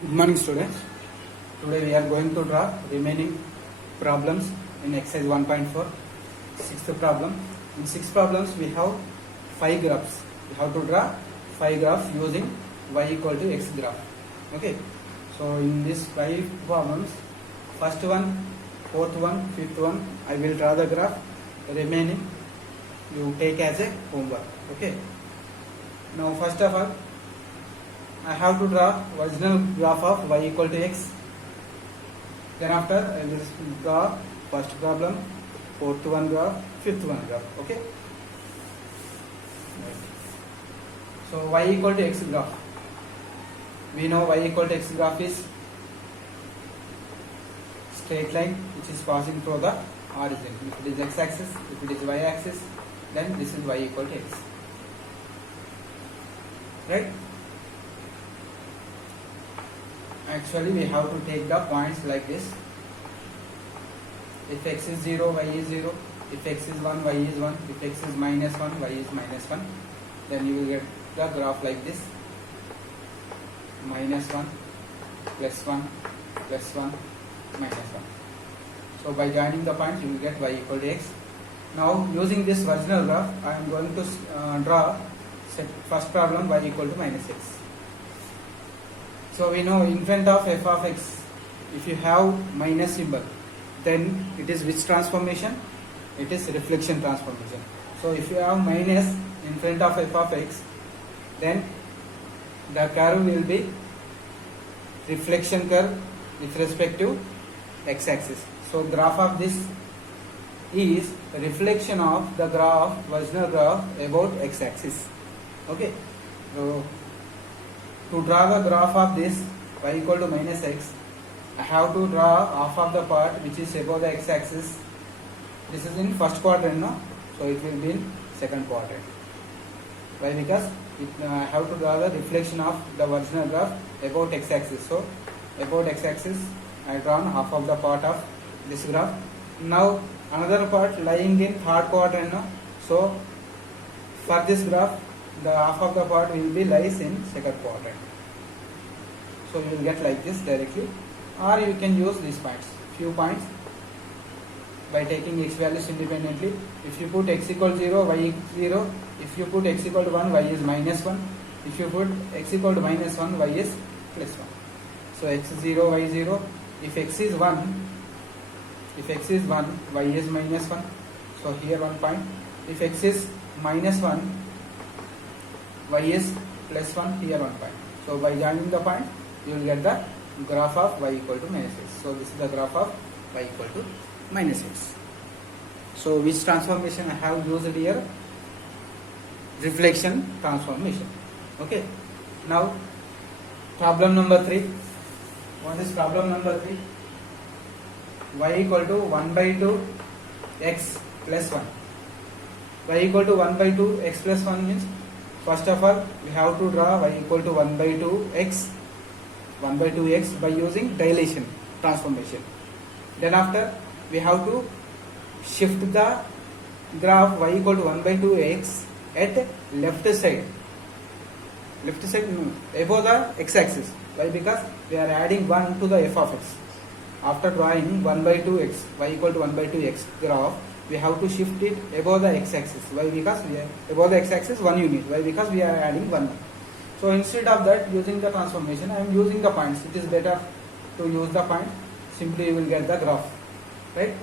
Good morning, students. Today we are going to draw remaining problems in exercise 1.4. Sixth problem. In 6 problems we have 5 graphs. We have to draw 5 graphs using y equal to x graph. Okay. So in these 5 problems, first one, fourth one, fifth one, I will draw the graph. The remaining you take as a homework. Okay. Now first of all, I have to draw original graph of y equal to x. Then after I will draw first problem, fourth one graph, fifth one graph. Okay. So y equal to x graph. We know y equal to x graph is straight line which is passing through the origin. If it is x axis, if it is y axis, then this is y equal to x. Right? Actually we have to take the points like this. If x is 0, y is 0. If x is 1, y is 1. If x is minus 1, y is minus 1. Then you will get the graph like this. Minus 1, plus 1, plus 1, minus 1. So by joining the points you will get y equal to x. Now using this original graph I am going to draw first problem y equal to minus x. So we know in front of f of x, if you have minus symbol, then it is which transformation? It is reflection transformation. So if you have minus in front of f of x, then the curve will be reflection curve with respect to x axis. So graph of this is reflection of the graph, original graph about x axis. Okay. So to draw the graph of this y equal to minus x, I have to draw half of the part which is above the x axis. This is in first quadrant, no? So it will be in second quadrant. Why? Because I have to draw the reflection of the original graph about x axis. So about x axis I drawn half of the part of this graph. Now another part lying in third quadrant, no? So for this graph, the half of the part will be lies in second quadrant. So you will get like this directly, or you can use these points, few points, by taking x values independently. If you put x equal 0, y is 0. If you put x equal to 1, y is minus 1. If you put x equal to minus 1, y is plus 1. So x is 0, y is 0. If x is 1, y is minus 1. So here 1 point. If x is minus 1, y is plus 1, here 1 point. So by joining the point, you will get the graph of y equal to minus x. So this is the graph of y equal to minus x. So which transformation I have used here? Reflection transformation. Okay. Now problem number 3. What is problem number 3? Y equal to 1 by 2 x plus 1. Y equal to 1 by 2 x plus 1 means, first of all, we have to draw y equal to 1 by 2 x by using dilation transformation. Then after, we have to shift the graph y equal to 1 by 2 x at left side. Left side, no, above the x axis. Why? Because we are adding 1 to the f of x. After drawing 1 by 2 x, y equal to 1 by 2 x graph, we have to shift it above the x-axis. Why? Because we are above the x-axis 1 unit. Why? Because we are adding 1. So instead of that, using the transformation, I am using the points. It is better to use the point. Simply you will get the graph. Right?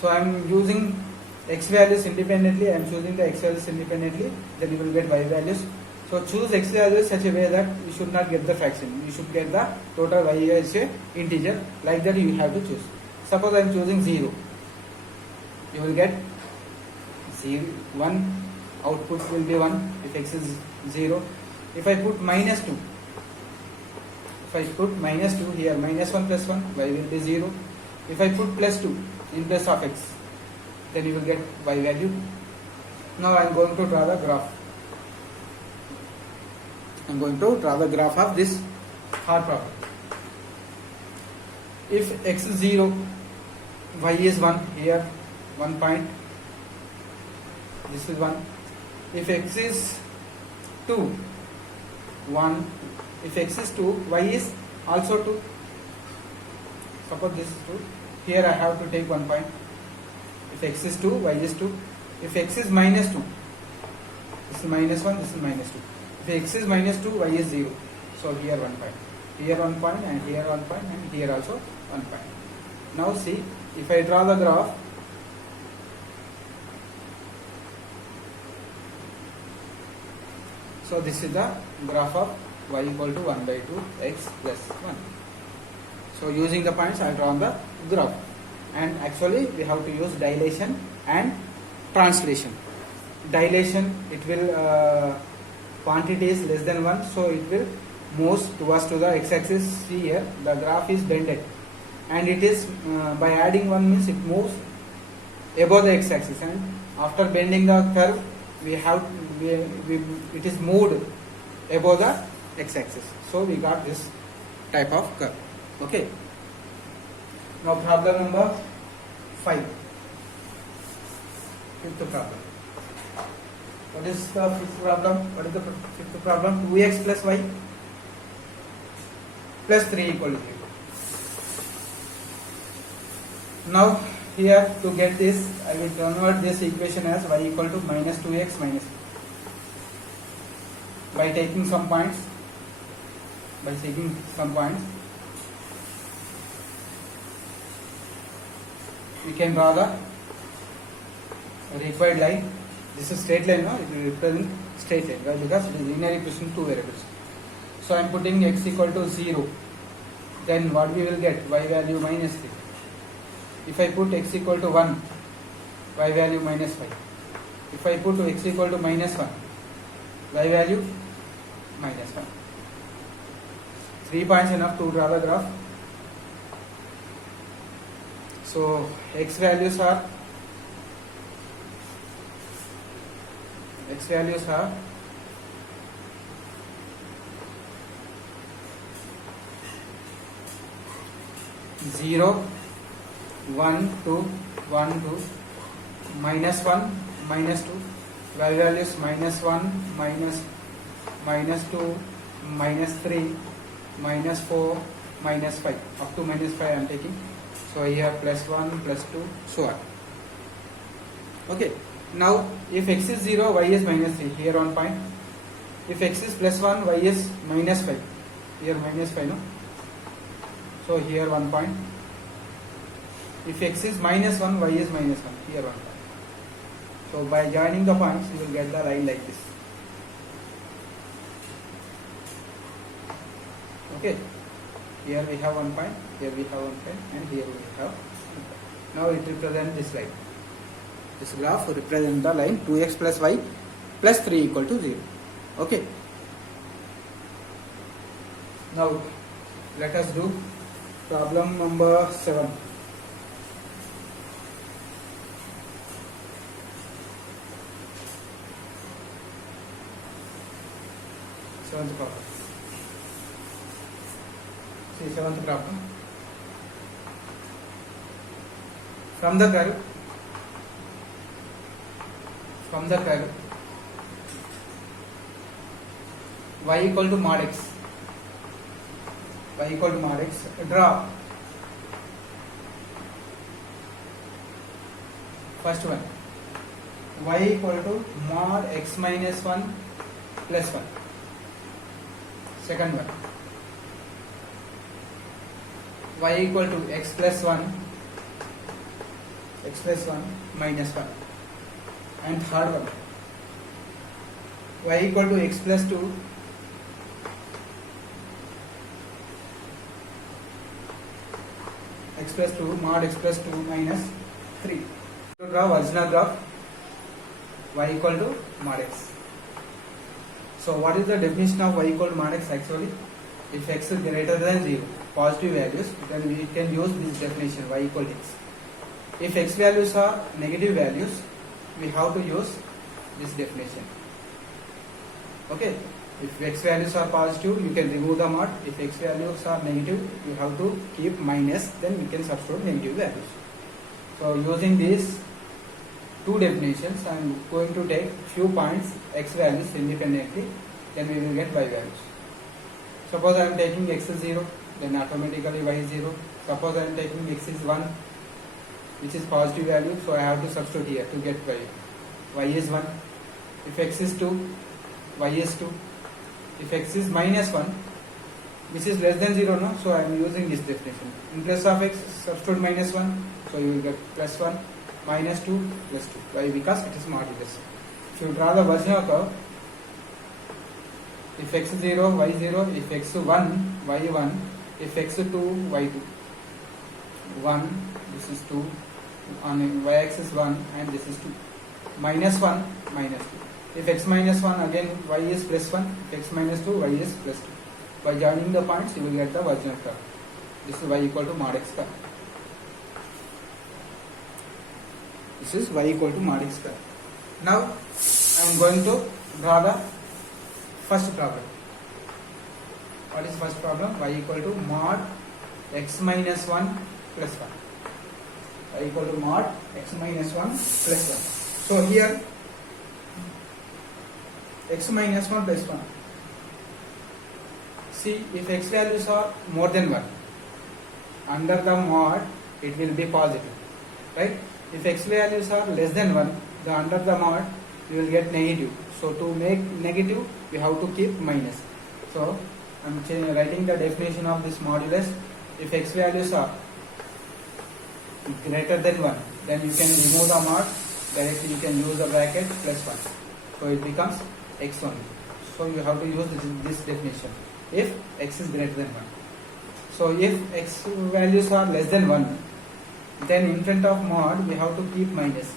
So I am using x values independently. I am choosing the x values independently. Then you will get y values. So choose x values such a way that you should not get the fraction. You should get the total y as a integer. Like that you have to choose. Suppose I am choosing 0. You will get 0, 1, output will be 1 if x is 0. If I put minus 2, here, minus 1 plus 1, y will be 0. If I put plus 2 in place of x, then you will get y value. Now I am going to draw the graph. I am going to draw the graph of this third problem. If x is 0, y is 1, here 1 point, this is 1. If x is 2, 1. If x is 2, y is also 2. Suppose this is 2. Here I have to take 1 point. If x is 2, y is 2. If x is minus 2, this is minus 1, this is minus 2. If x is minus 2, y is 0. So here 1 point. Here 1 point, and here 1 point, and here also 1 point. Now see, if I draw the graph, so this is the graph of y equal to 1 by 2 x plus 1. So using the points I draw the graph, and actually we have to use dilation and translation. Dilation, it will quantity is less than 1, so it will moves towards to the x-axis. See here the graph is bended, and it is by adding 1 means it moves above the x-axis, and after bending the curve it is moved above the x-axis. So we got this type of curve. Okay. Now problem number 5. Fifth problem. What is the fifth problem? What is the fifth problem? 2x plus y plus 3 equal to 0. Now here to get this, I will convert this equation as y equal to minus 2x minus 3. By taking some points, we can draw the required line. This is straight line, no? It will represent straight line, right? Because it is linear equation 2 variables. So I am putting x equal to 0. Then what we will get? Y value minus 3. If I put x equal to 1, y value minus 5. If I put x equal to minus 1, y value minus 1. 3 points enough to draw the graph. So x values are 0, 1, 2, 1, 2, minus 1, minus 2, y values minus 1, minus 2, minus 3, minus 4, minus 5. Up to minus 5 I am taking. So here plus 1, plus 2, so on. Okay. Now if x is 0, y is minus 3. Here 1 point. If x is plus 1, y is minus 5. Here minus 5, no? So here 1 point. If x is minus 1, y is minus 1. Here 1 point. So by joining the points, you will get the line like this. Okay. Here we have 1 point, here we have 1 point, and here we have 1 point. Now it represents this line. This graph represents the line 2x plus y plus 3 equal to 0. Okay. Now let us do problem number 7. Seventh problem. See, seventh problem. From the curve y equal to mod x, draw first one, y equal to mod x minus 1 plus 1. Second one, y equal to x plus 1 minus 1. And third one, y equal to x plus 2 mod x plus 2 minus 3. To draw original graph y equal to mod x. So what is the definition of y equal to mod x actually? If x is greater than 0, positive values, then we can use this definition y equal to x. If x values are negative values, we have to use this definition. Okay. If x values are positive, you can remove the mod. If x values are negative, you have to keep minus, then we can substitute negative values. So using these two definitions, I am going to take few points x values independently, then we will get y values. Suppose I am taking x is 0, then automatically y is 0. Suppose I am taking x is 1, which is positive value, so I have to substitute here to get y. Y is 1. If x is 2, y is 2. If x is minus 1, which is less than 0, no? So I am using this definition. In place of x, substitute minus 1, so you will get plus 1, minus 2, plus 2. Why? Because it is modulus. If you draw the Virginal curve, if x is 0, y 0, if x 1, y 1, if x 2, y 2. 1, this is 2, on y axis 1, and this is 2. Minus 1, minus 2. If x minus 1, again y is plus 1, if x minus 2, y is plus 2. By joining the points, you will get the Virginal curve. This is y equal to mod x curve. This is y equal to mod x curve. Now, I am going to draw the first problem. What is first problem? Y equal to mod x minus 1 plus 1. Y equal to mod x minus 1 plus 1. So here, x minus 1 plus 1. See, if x values are more than 1, under the mod it will be positive, right? If x values are less than 1, the under the mod you will get negative. So to make negative, you have to keep minus. So I am writing the definition of this modulus. If x values are greater than 1, then you can remove the mod. Directly you can use the bracket plus 1. So it becomes x only. So you have to use this definition if x is greater than 1. So if x values are less than 1, then in front of mod we have to keep minus.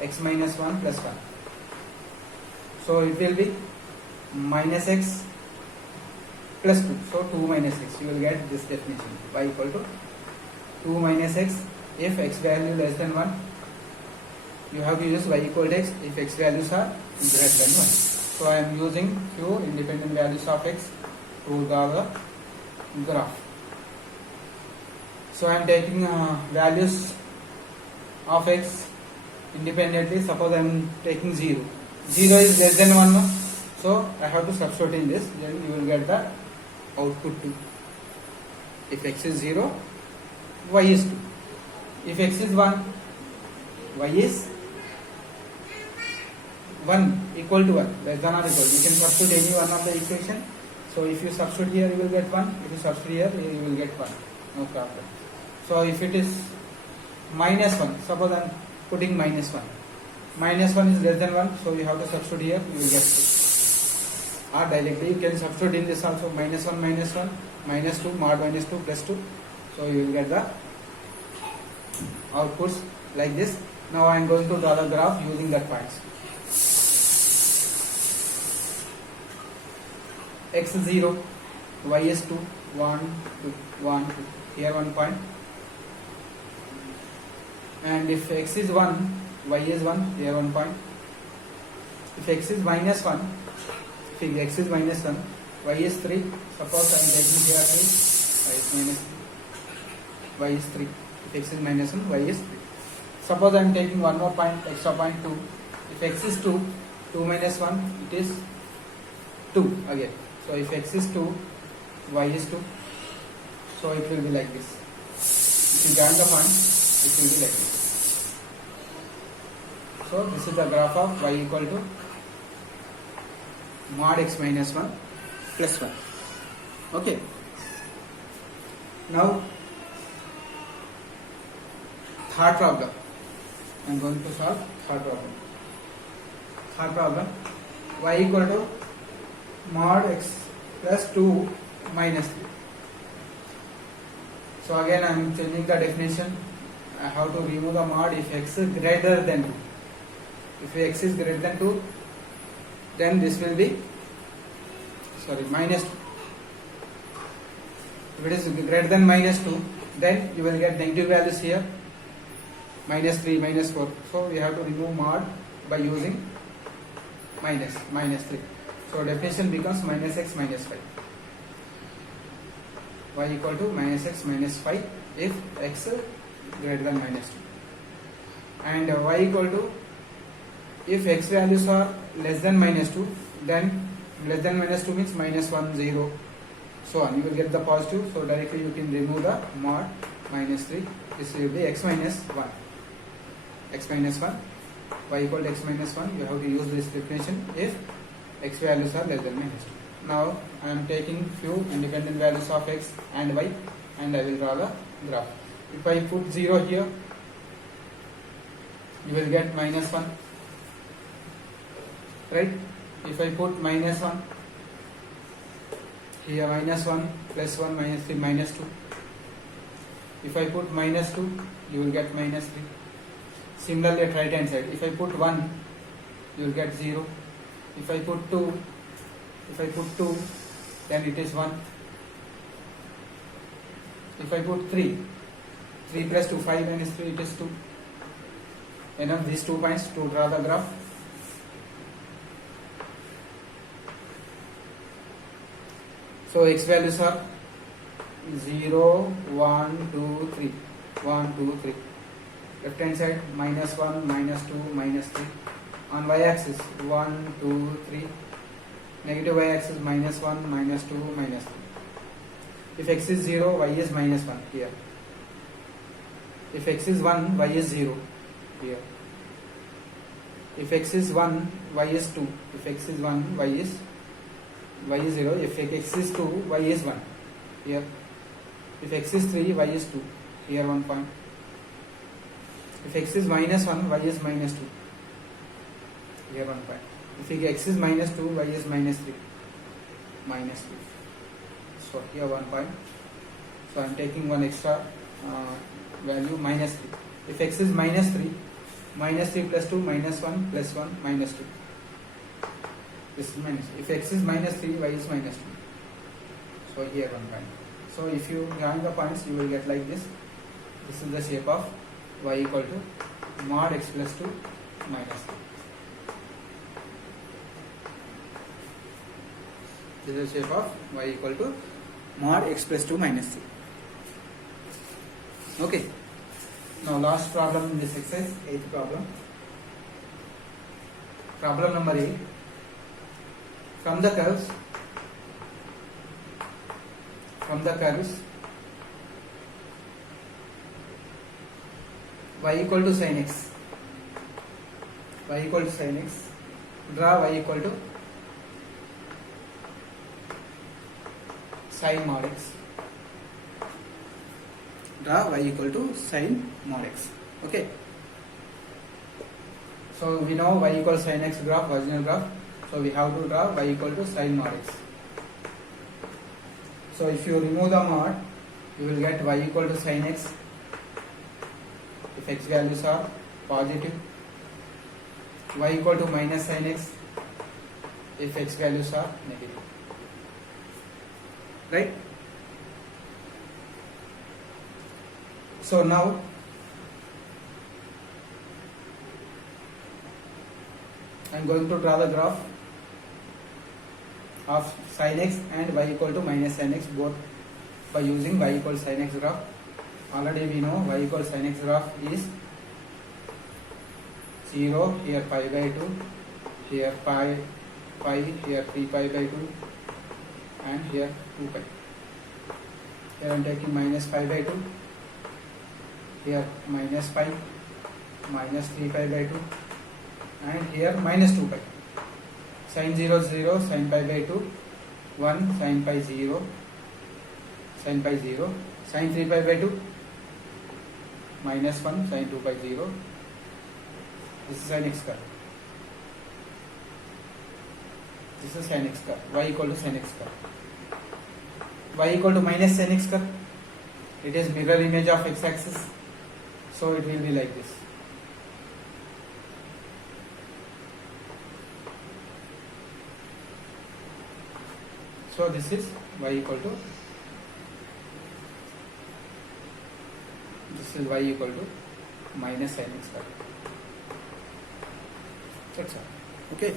X minus 1 plus 1. So it will be minus x plus 2. So 2 minus x. You will get this definition. Y equal to 2 minus x. If x value less than 1, you have to use y equal to x if x values are greater than 1. So I am using few independent values of x to draw the graph. So I am taking values of x independently. Suppose I am taking 0. 0 is less than 1, no? So I have to substitute in this, then you will get the output 2. If x is 0, y is 2. If x is 1, y is 1 equal to 1, less than or equal. You can substitute any one of the equation. So if you substitute here, you will get 1. If you substitute here, you will get 1. No problem. So if it is minus 1, suppose I am putting minus 1. Minus 1 is less than 1, so you have to substitute here, you will get 2. Or directly you can substitute in this also, minus 1, minus 2, mod minus 2 plus 2. So you will get the outputs like this. Now I am going to draw the graph using that points. X is 0, y is 2, 1, 2, 1, 2. Here 1 point. And if x is 1, y is 1, here 1 point. If x is minus 1, if x is minus 1, y is 3. Suppose I am taking here 3, y is 3. If x is minus 1, y is 3. Suppose I am taking one more point, extra point 2. If x is 2, 2 minus 1, it is 2 again. So if x is 2, y is 2. So it will be like this. If you join the points, it will be like this. So this is the graph of y equal to mod x minus 1 plus 1. Okay. Now, third problem. I am going to solve third problem. Third problem, y equal to mod x plus 2 minus 3. So again I am changing the definition. I have to remove the mod if x is greater than 2. If x is greater than 2, then this will be minus 2. If it is greater than minus 2, then you will get negative values here, minus 3, minus 4. So we have to remove mod by using minus 3. So definition becomes minus x minus 5. Y equal to minus x minus 5 if x greater than minus 2. And y equal to, if x values are less than minus 2, then less than minus 2 means minus 1, 0. so on. You will get the positive, so directly you can remove the mod minus 3. This will be x minus 1. X minus 1, y equal to x minus 1. You have to use this definition if x values are less than minus 2. Now I am taking few independent values of x and y, and I will draw the graph. If I put 0 here, you will get minus 1, right? If I put minus 1 here, minus 1, plus 1, minus 3, minus 2. If I put minus 2, you will get minus 3. Similarly at right hand side, if I put 1, you will get 0. If I put 2, then it is 1. If I put 3 plus 2, 5 minus 3, it is 2. Enough these 2 points to draw the graph. So x values are 0, 1, 2, 3. 1, 2, 3. Left hand side minus 1, minus 2, minus 3. On y axis 1, 2, 3. Negative y axis minus 1, minus 2, minus 3. If x is 0, y is minus 1 here. If x is 1, y is 0 here. If x is 1, y is 2. If x is 1, y is 0. If x is 2, y is 1 here. If x is 3, y is 2 here, 1 point. If x is minus 1, y is minus 2 here, 1 point. If x is minus 2, y is minus 3 minus 3. So here 1 point. So I am taking one extra value, minus 3. If x is minus 3 plus 2, minus 1 plus 1, minus 2. This is minus. If x is minus 3, y is minus 2. So here 1 point. So if you join the points, you will get like this. This is the shape of y equal to mod x plus 2 minus 3. This is the shape of y equal to mod x plus 2 minus 3. Okay. Now last problem in this exercise, 8th problem. Problem number 8. From the curves y equal to sin x, draw y equal to sin mod x. Draw y equal to sin mod x. Okay. So we know y equals sin x graph, original graph. So we have to draw y equal to sin mod x. So if you remove the mod, you will get y equal to sin x if x values are positive, y equal to minus sin x if x values are negative. Right? So now I am going to draw the graph of sin x and y equal to minus sin x, both by using y equal sin x graph. Already we know y equal sin x graph is 0, here pi by 2, here pi, here 3 pi by 2, and here 2 pi. Here I am taking minus pi by 2, here minus pi, minus 3 pi by 2, and here minus 2 pi. Sin 0 0, sin pi by 2, 1, sin pi 0, sin pi 0, sin 3 pi by 2, minus 1, sin 2 pi 0. This is sin x curve. This is sin x curve. Y equal to sin x curve. Y equal to minus sin x curve. It is mirror image of x axis. So it will be like this. So this is y equal to, this is y equal to minus sin x curve. That's all. Okay.